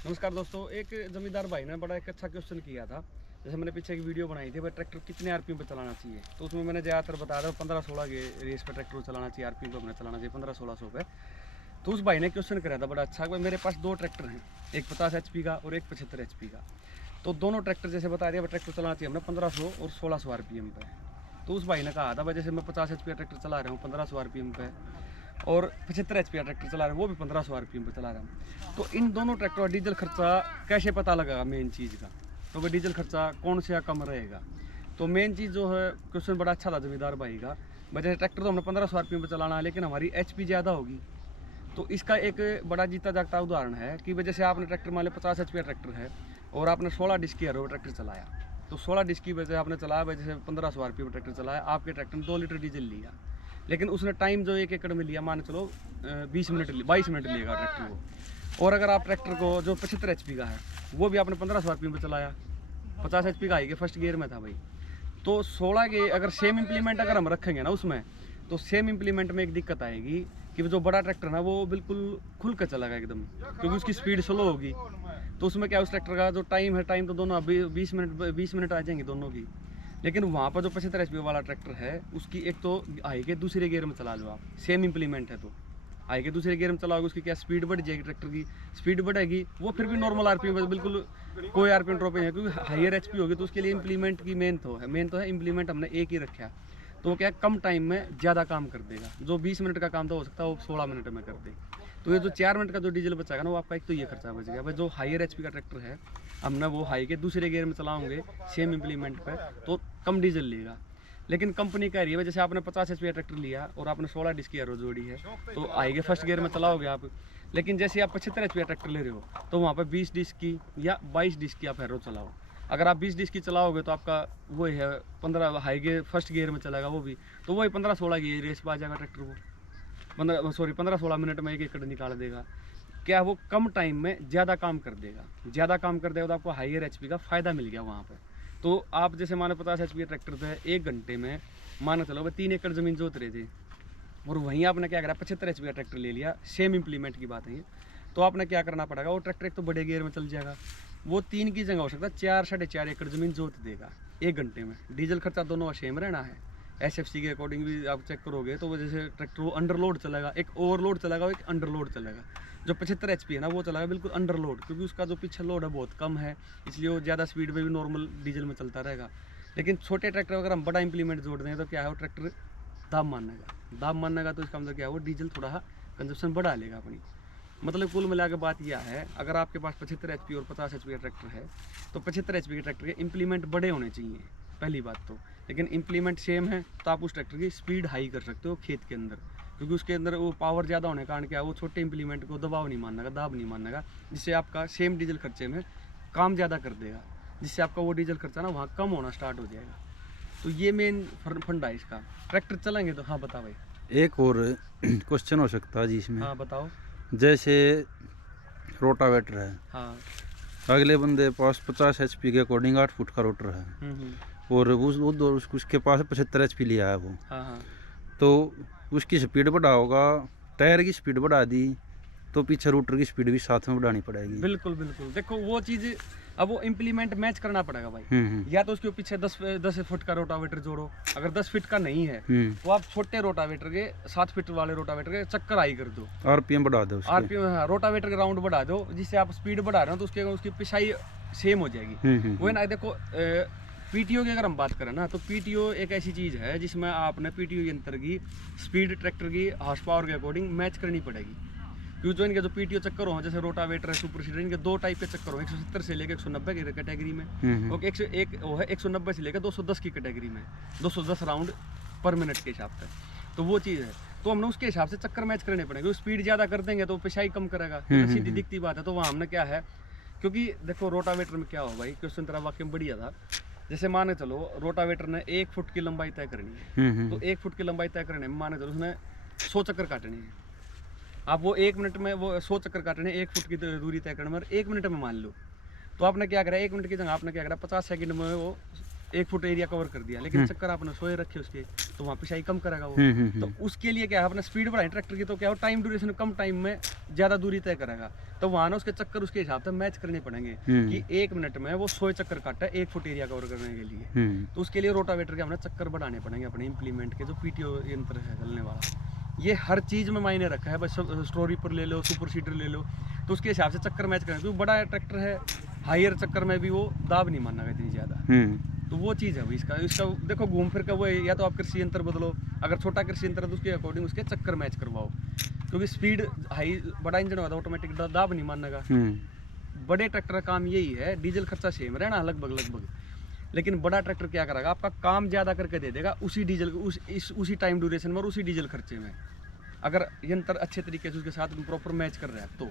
नमस्कार दोस्तों। एक जमींदार भाई ने बड़ा एक अच्छा क्वेश्चन किया था। जैसे मैंने पीछे एक वीडियो बनाई थी, भाई ट्रैक्टर कितने आरपीएम पे चलाना चाहिए, तो उसमें मैंने ज़्यादातर बताया था 15-16 के रेस पे ट्रैक्टर चलाना चाहिए, आरपीएम पे अपना चलाना चाहिए 1500-1600 पे। तो उस भाई ने क्वेश्चन कराया था बड़ा अच्छा कि मेरे पास दो ट्रैक्टर हैं, एक 50 HP का और एक 75 HP का। तो दोनों ट्रैक्टर जैसे बता दिया, ट्रैक्टर चलाना चाहिए हमने 1500 और 1600 आरपीएम पे। तो उस भाई ने कहा था भाई जैसे मैं 50 HP का ट्रैक्टर चला रहा हूँ 1500 आरपीएम पे, और 75 HP का ट्रैक्टर चला रहे हैं वो भी 1500 आरपीएम पे चला रहा हूँ, तो इन दोनों ट्रैक्टर का डीजल खर्चा कैसे पता लगा मेन चीज़ का, तो भाई डीजल खर्चा कौन सा कम रहेगा। तो मेन चीज़ जो है, क्वेश्चन बड़ा अच्छा था जमींदार भाई का। वजह ट्रैक्टर तो हमने 1500 आरपीएम पे चलाना है, लेकिन हमारी HP ज़्यादा होगी। तो इसका एक बड़ा जीता जागता उदाहरण है कि वजह से आपने ट्रैक्टर मान लिया 50 HP का ट्रैक्टर है और आपने 16 डिस्क की एरो ट्रैक्टर चलाया, तो 16 डिस्क की वजह आपने चलाया, वजह से 1500 आरपीएम पे ट्रैक्टर चलाया, आपके ट्रैक्टर ने 2 लीटर डीजल लिया, लेकिन उसने टाइम जो 1 एकड़ में लिया मान चलो 20 मिनट 22 मिनट लेगा ट्रैक्टर को। और अगर आप ट्रैक्टर को जो 75 HP का है वो भी आपने 1500 आरपीएम पे चलाया, 50 HP का आई के फर्स्ट गियर में था भाई, तो 16 के अगर सेम इम्प्लीमेंट अगर हम रखेंगे ना उसमें, तो सेम इम्प्लीमेंट में एक दिक्कत आएगी कि जो बड़ा ट्रैक्टर ना वो बिल्कुल खुल कर चलेगा एकदम, क्योंकि उसकी स्पीड स्लो होगी। तो उसमें क्या उस ट्रैक्टर का जो टाइम है, टाइम तो दोनों 20 मिनट आ जाएंगे दोनों की। लेकिन वहाँ पर जो 75 HP वाला ट्रैक्टर है उसकी एक तो आई के दूसरे गियर में चला लो आप, सेम इम्प्लीमेंट है तो आई के दूसरे गियर में चलाओगे, उसकी क्या स्पीड बढ़ जाएगी, ट्रैक्टर की स्पीड बढ़ेगी, वो फिर भी नॉर्मल आरपीएम है, बिल्कुल कोई आरपीएम ड्रॉप नहीं है, क्योंकि हायर HP होगी तो उसके लिए इम्प्लीमेंट की मेन तो है इम्प्लीमेंट हमने एक ही रखा, तो वो क्या कम टाइम में ज़्यादा काम कर देगा। जो 20 मिनट का काम था हो सकता है वो 16 मिनट में कर दे। तो ये जो 4 मिनट का जो डीजल बचाएगा ना, वो आपका एक तो ये खर्चा बच गया भाई। जो हायर HP का ट्रैक्टर है हमने वो हाई के दूसरे गियर में चलाओगे सेम इम्प्लीमेंट पे तो कम डीजल लेगा। लेकिन कंपनी कह रही है जैसे आपने 50 HP का ट्रैक्टर लिया और आपने 16 डिस्क की एरो जोड़ी है, तो हाई के फर्स्ट गियर में चलाओगे आप, लेकिन जैसे आप 75 HP का ट्रैक्टर ले रहे हो तो वहाँ पर 20 डिस्क की या 22 डिस्क की आप एरो चलाओ। अगर आप 20 डिस्क की चलाओगे तो आपका वो है 15 हाई गियर फर्स्ट गियर में चलेगा वो भी, तो वही 15-16 की रेस पे आ जाएगा ट्रैक्टर को, 15-16 मिनट में 1 एकड़ निकाल देगा। क्या वो कम टाइम में ज़्यादा काम कर देगा, ज़्यादा काम कर देगा तो आपको हायर HP का फ़ायदा मिल गया वहाँ पे। तो आप जैसे मानो 50 HP ट्रैक्टर पे 1 घंटे में मानो चलो भाई 3 एकड़ ज़मीन जोत रहे थे, और वहीं आपने क्या करा 75 HP का ट्रैक्टर ले लिया, सेम इम्प्लीमेंट की बात है ये, तो आपने क्या करना पड़ेगा, वो ट्रैक्टर एक तो बड़े गियर में चल जाएगा, वो 3 की जगह हो सकता है 4-4.5 एकड़ ज़मीन जोत देगा 1 घंटे में। डीजल खर्चा दोनों सेम रहना है, SFC के अकॉर्डिंग भी आप चेक करोगे तो वो जैसे ट्रैक्टर वो अंडरलोड चलेगा, एक ओवरलोड चलेगा, एक अंडरलोड चलेगा। जो 75 HP है ना वो चलेगा बिल्कुल अंडरलोड, क्योंकि उसका जो पीछे लोड है बहुत कम है, इसलिए वो ज़्यादा स्पीड में भी नॉर्मल डीजल में चलता रहेगा। लेकिन छोटे ट्रैक्टर अगर हम बड़ा इंप्लीमेंट जोड़ दें तो क्या है, वो ट्रैक्टर दाम मानेगा तो इसका मतलब क्या है, वो डीजल थोड़ा कंजप्शन बढ़ा लेगा अपनी। मतलब कुल मिला के बात यह है, अगर आपके पास 75 HP और 50 HP का ट्रैक्टर है तो 75 HP के ट्रैक्टर के इम्प्लीमेंट बड़े होने चाहिए पहली बात तो, लेकिन इम्प्लीमेंट सेम है तो आप उस ट्रैक्टर की स्पीड हाई कर सकते हो खेत के अंदर, क्योंकि उसके अंदर वो पावर ज़्यादा होने के कारण क्या वो छोटे इम्प्लीमेंट को दाब नहीं मानेगा, जिससे आपका सेम डीजल खर्चे में काम ज़्यादा कर देगा, जिससे आपका वो डीजल खर्चा ना वहाँ कम होना स्टार्ट हो जाएगा। तो ये मेन फंडा है इसका। ट्रैक्टर चलेंगे तो हाँ बता भाई। एक और क्वेश्चन हो सकता है जी इसमें। हाँ बताओ। जैसे रोटावेटर है, हाँ। अगले बंदे पास 50 HP के अकॉर्डिंग 8 फुट का रोटर है और उसके पास 75 HP लिया है वो। हाँ हाँ। तो उसकी स्पीड बढ़ा होगा, टायर की स्पीड बढ़ा दी तो पीछे रोटर की स्पीड भी साथ में बढ़ानी पड़ेगी। बिल्कुल बिल्कुल, देखो वो चीज़ अब वो इम्प्लीमेंट मैच करना पड़ेगा भाई। या तो उसके पीछे 10 फुट का रोटावेटर जोड़ो, अगर 10 फीट का नहीं है तो आप छोटे रोटावेटर के 7 फीट वाले रोटावेटर के चक्कर आई कर दो, RPM बढ़ा दो उसके। RPM हाँ, रोटावेटर के राउंड बढ़ा दो, जिससे आप स्पीड बढ़ा रहे हो तो उसकी पिछाई सेम हो जाएगी। वो ना देखो PTO की अगर हम बात करें ना, तो PTO एक ऐसी चीज़ है जिसमें आपने PTO यंत्र की स्पीड ट्रैक्टर की हॉर्स पावर के अकॉर्डिंग मैच करनी पड़ेगी, क्योंकि जो इनके जो PTO चक्कर हो जैसे रोटावेटर है, सुपर सीडर, इनके 2 टाइप के चक्कर हो, 170 से लेकर 190 की कैटेगरी में, और 101 वो है 190 से लेकर 210 की कैटेगरी में, 210 राउंड पर मिनट के हिसाब से। तो वो चीज़ है, तो हमने उसके हिसाब से चक्कर मैच करने पड़ेंगे। स्पीड ज़्यादा कर देंगे तो पिछाई कम करेगा, सीधी दिखती बात है। तो वहाँ हमने क्या है, क्योंकि देखो रोटावेटर में क्या हो भाई, क्वेश्चन तेरा वाकई में बढ़िया था। जैसे माने चलो रोटावेटर ने 1 फुट की लंबाई तय करनी है, तो 1 फुट की लंबाई तय करने में माने चलो उसने 100 चक्कर काटने हैं, आप वो 1 मिनट में वो 100 चक्कर काटने 1 फुट की दूरी तय करने में 1 मिनट में मान लो, तो आपने क्या करा 1 मिनट की जगह आपने क्या करा 50 सेकंड में वो 1 फुट एरिया कवर कर दिया, लेकिन चक्कर आपने सोए रखे उसके, तो वहाँ पिछाई कम करेगा वो। तो उसके लिए क्या है, अपना स्पीड बढ़ाए ट्रैक्टर की, तो क्या हो, टाइम ड्यूरेशन कम टाइम में ज़्यादा दूरी तय करेगा। तो वहाँ ना उसके चक्कर उसके हिसाब से मैच करने पड़ेंगे कि 1 मिनट में वो 100 चक्कर काटा है 1 फुट एरिया कवर करने के लिए। तो उसके लिए रोटावेटर के हमने चक्कर बढ़ाने पड़ेंगे अपने इम्प्लीमेंट के, जो पीटीओ यंत्र है चलने वाला। ये हर चीज़ में मायने रखा है, बस स्टोरी पर ले लो, सुपर सीडर ले लो, तो उसके हिसाब से चक्कर मैच करें। क्योंकि बड़ा ट्रैक्टर है, हायर चक्कर में भी वो दाब नहीं मानना इतनी ज़्यादा। तो वो चीज़ है इसका देखो घूम फिर का वो है, या तो आप कृषि यंत्र बदलो, अगर छोटा कृषि यंत्र है तो उसके अकॉर्डिंग उसके चक्कर मैच करवाओ। क्योंकि स्पीड हाई बड़ा इंजन होता है, ऑटोमेटिक दाब नहीं मानने का। बड़े ट्रैक्टर का काम यही है, डीजल खर्चा सेम रहना लगभग, लेकिन बड़ा ट्रैक्टर क्या करेगा, आपका काम ज़्यादा करके दे देगा उसी डीजल उसी टाइम ड्यूरेशन में और उसी डीजल खर्चे में, अगर यंत्र अच्छे तरीके से उसके साथ प्रॉपर मैच कर रहा है तो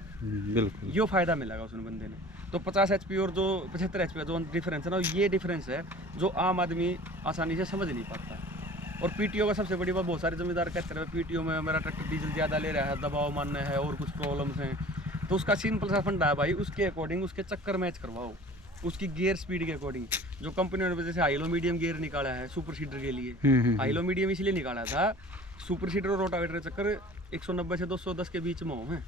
बिल्कुल ये फायदा मिलेगा उसमें बंदे ने। तो 50 HP और जो 75 HP जो डिफरेंस है ना, ये डिफरेंस है जो आम आदमी आसानी से समझ नहीं पाता। और पीटीओ का सबसे बड़ी बात, बहुत सारे जमींदार कहते हैं पीटीओ में मेरा ट्रैक्टर डीजल ज़्यादा ले रहा है, दबाव मानना है और कुछ प्रॉब्लम्स हैं। तो उसका सिंपल सा फंडा है भाई, उसके अकॉर्डिंग उसके चक्कर मैच करवाओ, उसकी गियर स्पीड के अकॉर्डिंग। जो कंपनी ने वजह से हाई लो मीडियम गियर निकाला है सुपर सीडर के लिए, हाई लो मीडियम इसलिए निकाला था, सुपर सीडर और रोटावेटर के चक्कर 190 से 210 के बीच में हो हैं।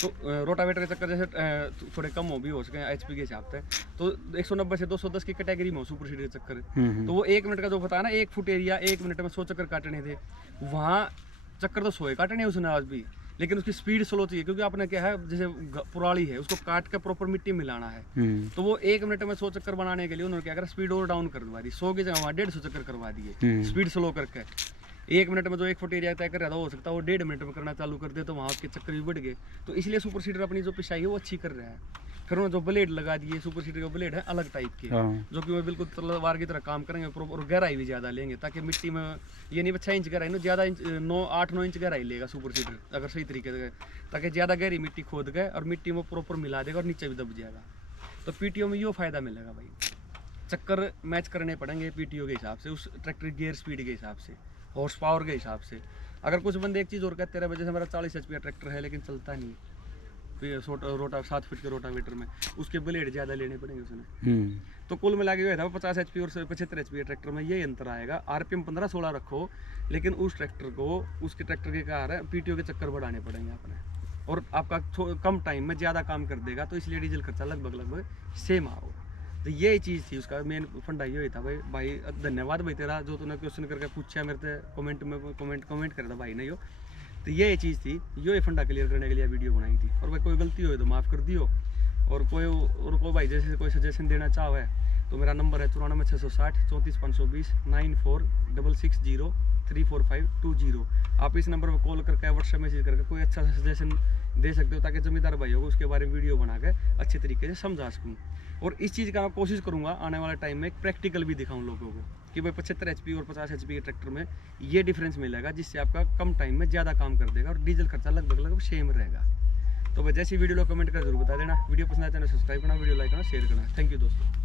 तो रोटावेटर के चक्कर जैसे थोड़े कम हो भी हो सके HP के हिसाब से, तो 190 से 210 की कैटेगरी में हो सुपर सीडर के चक्कर। तो वो 1 मिनट का जो बताया ना, 1 फुट एरिया 1 मिनट में 100 चक्कर काटने थे, वहाँ चक्कर तो 100 काटने उसने आज भी, लेकिन उसकी स्पीड स्लो चाहिए। क्योंकि आपने क्या है, जैसे पुराली है उसको काट के प्रॉपर मिट्टी मिलाना है, तो वो 1 मिनट में 100 चक्कर बनाने के लिए उन्होंने क्या करा, स्पीड और डाउन करवा दी, 100 की जगह वहाँ 150 चक्कर करवा दिए स्पीड स्लो करके। 1 मिनट में जो 1 फुट एरिया तय कर रहा था, हो सकता है वो 1.5 मिनट में करना चालू कर दे, तो वहाँ उसके चक्कर भी बढ़ गए। तो इसलिए सुपर सीडर अपनी जो पिछाई है वो अच्छी कर रहा है। फिर उन्होंने जो ब्लेड लगा दिए, सुपर सीडर के ब्लेड है अलग टाइप के, जो कि वो बिल्कुल तलवार की तरह काम करेंगे और गहराई भी ज़्यादा लेंगे, ताकि मिट्टी में ये नहीं 6 इंच गहराई ना, ज़्यादा 8-9 इंच गहराई लेगा सुपर सीडर अगर सही तरीके से, ताकि ज़्यादा गहरी मिट्टी खोद गए और मिट्टी में प्रॉपर मिला देगा और नीचे भी दब जाएगा। तो पीटीओ में ये फ़ायदा मिलेगा भाई, चक्कर मैच करने पड़ेंगे पीटीओ के हिसाब से, उस ट्रैक्टर गियर स्पीड के हिसाब से, हॉर्स पावर के हिसाब से। अगर कुछ बंदे एक चीज़ और कहते रहे, जैसे मेरा 40 HP का ट्रैक्टर है लेकिन चलता नहीं, रोटा 7 फीट के रोटावेटर में उसके ब्लेड ज़्यादा लेने पड़ेंगे उसने। तो कुल मिला के था 50 HP और 75 HP ट्रैक्टर में ये अंतर आएगा। RPM 15-16 रखो, लेकिन उस ट्रैक्टर को उसके ट्रैक्टर के क्या है, पीटीओ के चक्कर बढ़ाने पड़ेंगे अपने, और आपका कम टाइम में ज़्यादा काम कर देगा, तो इसलिए डीजल खर्चा लगभग सेम आओ। तो ये चीज़ थी उसका मेन फंडा ये था भाई। धन्यवाद भाई तेरा, जो तूने क्वेश्चन करके पूछा मेरे से, कमेंट कर था भाई ने यो। तो ये चीज़ थी, ये फंडा क्लियर करने के लिए वीडियो बनाई थी। और भाई कोई गलती हो तो माफ़ कर दियो, और कोई भाई जैसे कोई सजेशन देना चाहो है तो मेरा नंबर है 94 660 34 520 94 660 34520। आप इस नंबर पर कॉल करके व्हाट्सएप मैसेज करके कोई अच्छा सा सजेशन दे सकते हो, ताकि जमींदार भाइयों को उसके बारे में वीडियो बना के अच्छे तरीके से समझा सकूँ। और इस चीज़ का मैं कोशिश करूँगा आने वाले टाइम में एक प्रैक्टिकल भी दिखाऊँ लोगों को, कि भाई 75 HP और 50 HP के ट्रैक्टर में ये डिफरेंस मिलेगा, जिससे आपका कम टाइम में ज़्यादा काम कर देगा और डीजल खर्चा लगभग सेम रहेगा। तो भाई जैसी वीडियो को कमेंट कर जरूर बता देना। वीडियो पसंद आए तो सब्सक्राइब करना, वीडियो लाइक करना, शेयर करना। थैंक यू दोस्तों।